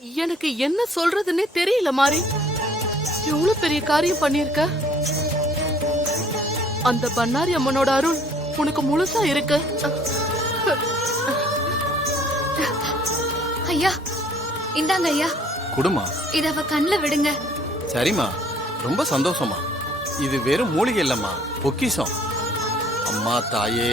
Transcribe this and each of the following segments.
எனக்கு என்ன சொல்றதுன்னே தெரியல மாறி. எவ்வளவு பெரிய காரியம் பண்ணிருக்க. அந்த பண்ணாரி அம்மனோட அருள் உனக்கு முழுசா இருக்கு. ஐயா இந்தாங்க ஐயா. குடுமா. இத அவ கண்ணுல விடுங்க. சரிம்மா, ரொம்ப சந்தோஷமா. இது வெறும் மூலிகை இல்லம்மா, பொக்கிஷம். அம்மா தாயே.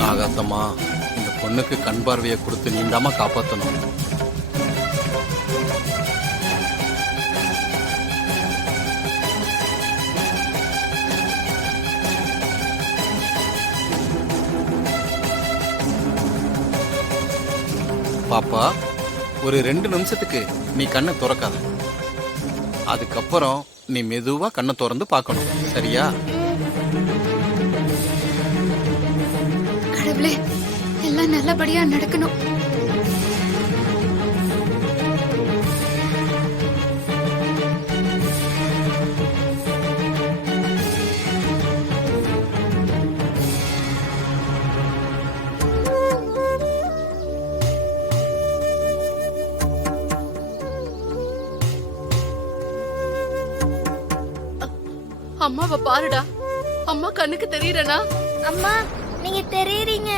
நாகாத்தம்மா, இந்த பொண்ணுக்கு கண் பார்வையை கொடுத்து நீண்டாம காப்பாற்றணும். பாப்பா, ஒரு 2 நிமிஷத்துக்கு நீ கண்ணை திறக்காத. அதுக்கப்புறம் நீ மெதுவா கண்ணை திறந்து பார்க்கணும், சரியா? கடவுளே, எல்லாம் நல்லபடியா நடக்கணும். அம்மாவை பாருடா. அம்மா கண்ணுக்கு தெரியறனா? அம்மா நீங்க தெரியுறீங்க.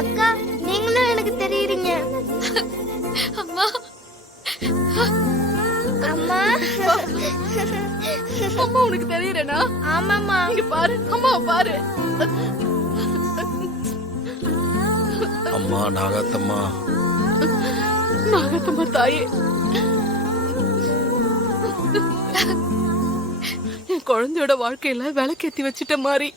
அக்கா நீங்களும் எனக்கு தெரியுறீங்க. அம்மா அம்மா அம்மா உனக்கு தெரியறனா? ஆமாம்மா. இங்க பாரு, அம்மா பாரு. அம்மா நாகாத்தம்மா. நாகத்தம்மா தாயே, என் குழந்தையோட வாழ்க்கையில விளக்கேத்தி வச்சிட்ட மாதிரி.